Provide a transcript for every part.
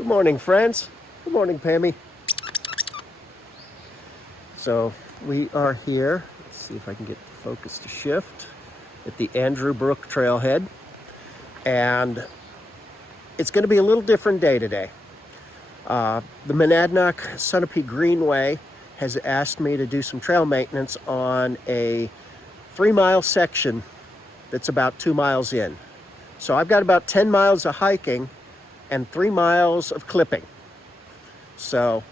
Good morning, friends. Good morning, Pemi. So we are here. Let's see if I can get the focus to shift at the Andrew Brook Trailhead. And it's going to be a little different day today. The Monadnock-Sunapee Greenway has asked me to do some trail maintenance on a 3-mile section that's about 2 miles in. So I've got about 10 miles of hiking and 3 miles of clipping. So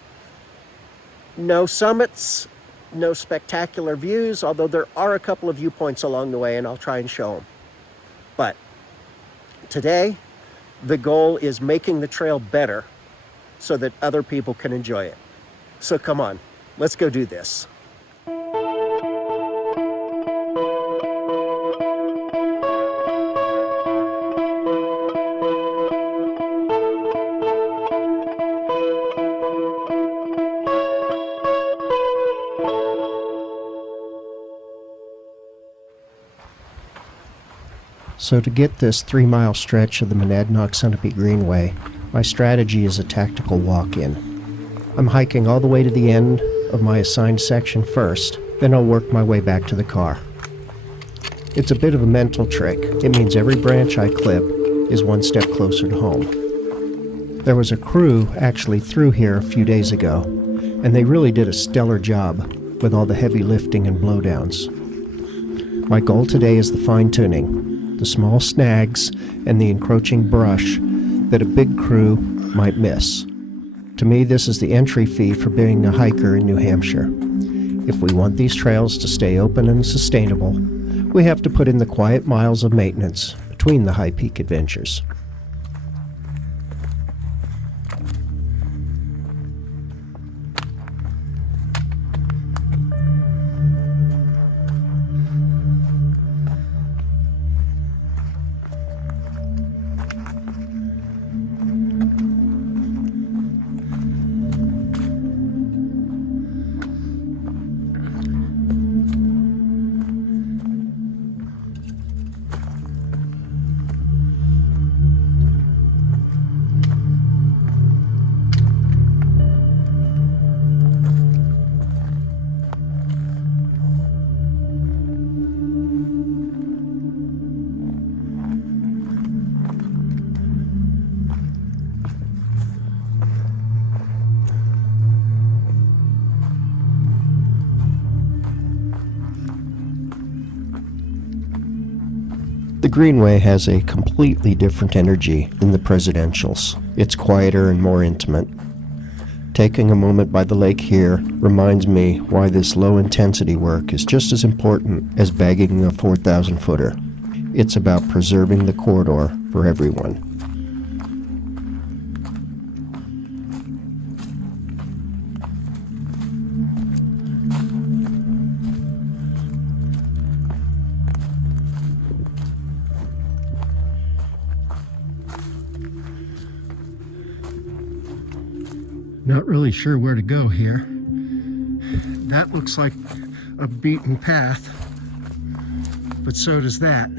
no summits, no spectacular views, although there are a couple of viewpoints along the way, and I'll try and show them. But today, the goal is making the trail better so that other people can enjoy it. So come on, let's go do this. So to get this 3-mile stretch of the Monadnock-Sunapee Greenway, my strategy is a tactical walk-in. I'm hiking all the way to the end of my assigned section first, then I'll work my way back to the car. It's a bit of a mental trick. It means every branch I clip is one step closer to home. There was a crew actually through here a few days ago, and they really did a stellar job with all the heavy lifting and blowdowns. My goal today is the fine-tuning, the small snags and the encroaching brush that a big crew might miss. To me, this is the entry fee for being a hiker in New Hampshire. If we want these trails to stay open and sustainable, we have to put in the quiet miles of maintenance between the high peak adventures. The Greenway has a completely different energy than the presidentials. It's quieter and more intimate. Taking a moment by the lake here reminds me why this low-intensity work is just as important as bagging a 4,000-footer. It's about preserving the corridor for everyone. Not really sure where to go here. That looks like a beaten path, but so does that.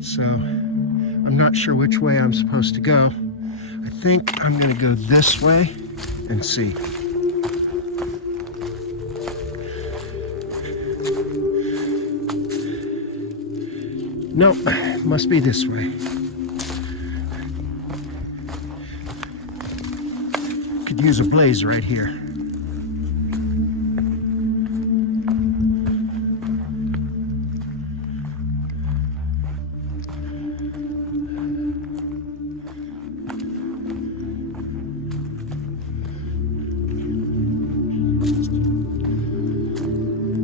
So I'm not sure which way I'm supposed to go. I think I'm gonna go this way and see. Nope, must be this way. Could use a blaze right here.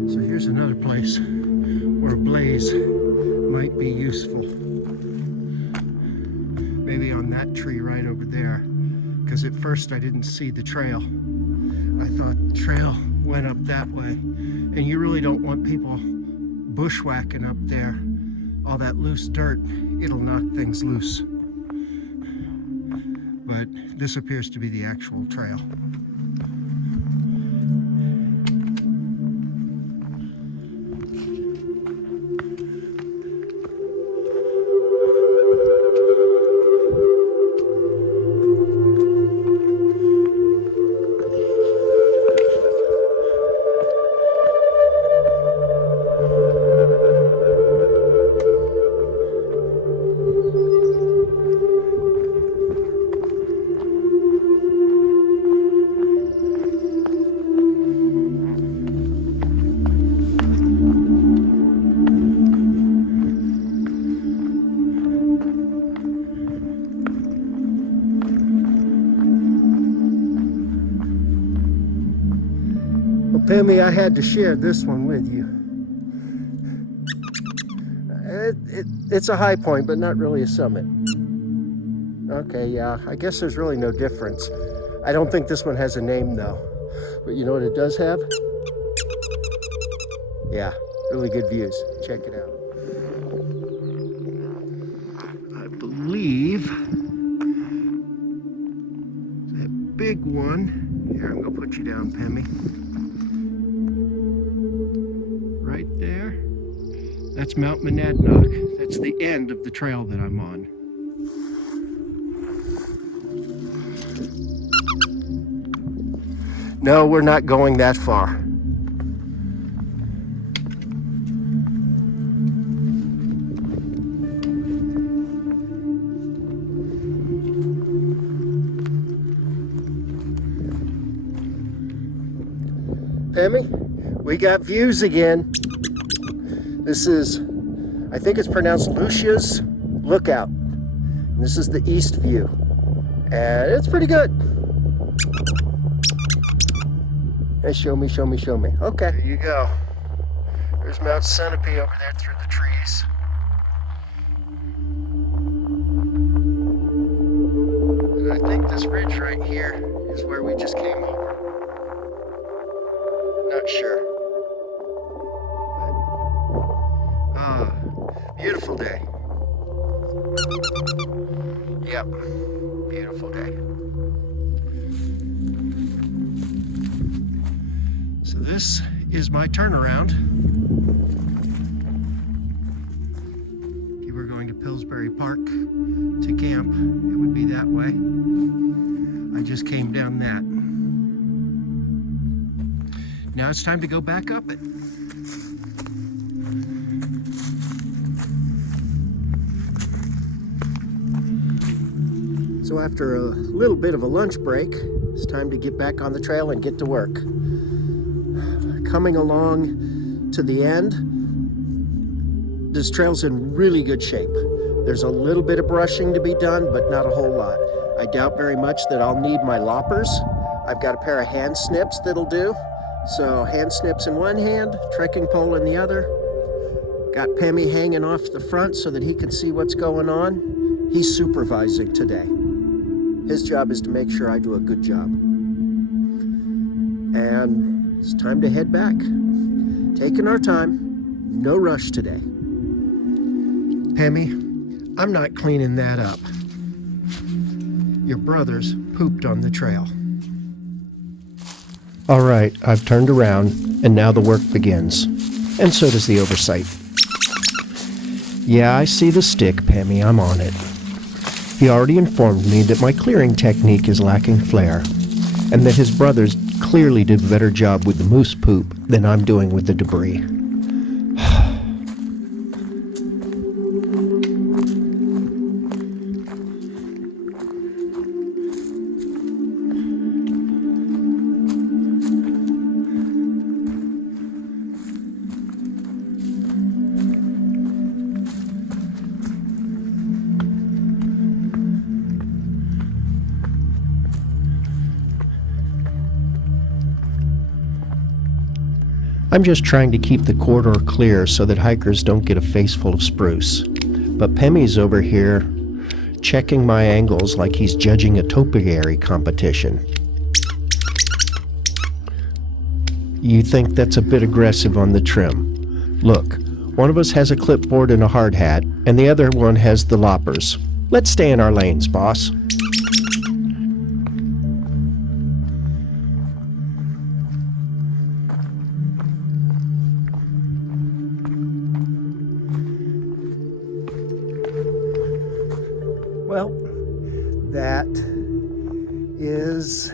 So here's another place where a blaze might be useful. Maybe on that tree right over there. Because at first I didn't see the trail. I thought the trail went up that way. And you really don't want people bushwhacking up there. All that loose dirt, it'll knock things loose. But this appears to be the actual trail. Pemi, I had to share this one with you. It's a high point, but not really a summit. Okay, yeah, I guess there's really no difference. I don't think this one has a name though. But you know what it does have? Yeah, really good views. Check it out. I believe that big one, here, I'm gonna put you down, Pemi. Right there, that's Mount Monadnock. That's the end of the trail that I'm on. No, we're not going that far. Pemi, we got views again. This is, I think it's pronounced Lucia's Lookout. And this is the east view. And it's pretty good. Hey, show me, show me, show me. Okay, there you go. There's Mount Sunapee over there through the trees. And I think this ridge right here is where we just came over. Not sure. Beautiful day. Yep, beautiful day. So this is my turnaround. If you were going to Pillsbury Park to camp, it would be that way. I just came down that. Now it's time to go back up it. So after a little bit of a lunch break, it's time to get back on the trail and get to work. Coming along to the end, this trail's in really good shape. There's a little bit of brushing to be done, but not a whole lot. I doubt very much that I'll need my loppers. I've got a pair of hand snips that'll do. So hand snips in one hand, trekking pole in the other. Got Pemi hanging off the front so that he can see what's going on. He's supervising today. His job is to make sure I do a good job. And it's time to head back. Taking our time, no rush today. Pemi, I'm not cleaning that up. Your brothers pooped on the trail. All right, I've turned around, and now the work begins. And so does the oversight. Yeah, I see the stick, Pemi, I'm on it. He already informed me that my clearing technique is lacking flair, and that his brothers clearly did a better job with the moose poop than I'm doing with the debris. I'm just trying to keep the corridor clear so that hikers don't get a face full of spruce. But Pemi's over here checking my angles like he's judging a topiary competition. You think that's a bit aggressive on the trim. Look, one of us has a clipboard and a hard hat, and the other one has the loppers. Let's stay in our lanes, boss. Well, that is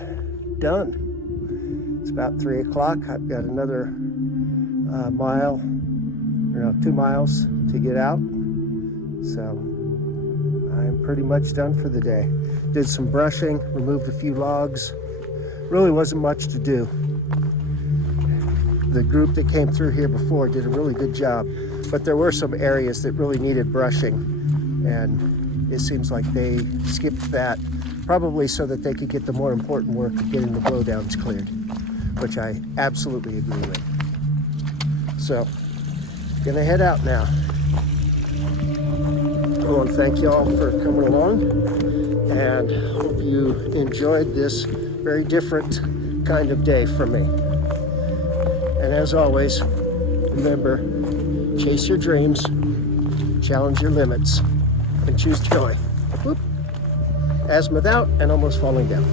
done. It's about 3 o'clock. I've got another 2 miles to get out. So I'm pretty much done for the day. Did some brushing, removed a few logs. Really wasn't much to do. The group that came through here before did a really good job, but there were some areas that really needed brushing, and it seems like they skipped that, probably so that they could get the more important work of getting the blowdowns cleared. which I absolutely agree with. So, gonna head out now. I want to thank y'all for coming along, and hope you enjoyed this very different kind of day for me. And as always, remember, chase your dreams, challenge your limits, and choose joy. Whoop. Asthma out and almost falling down.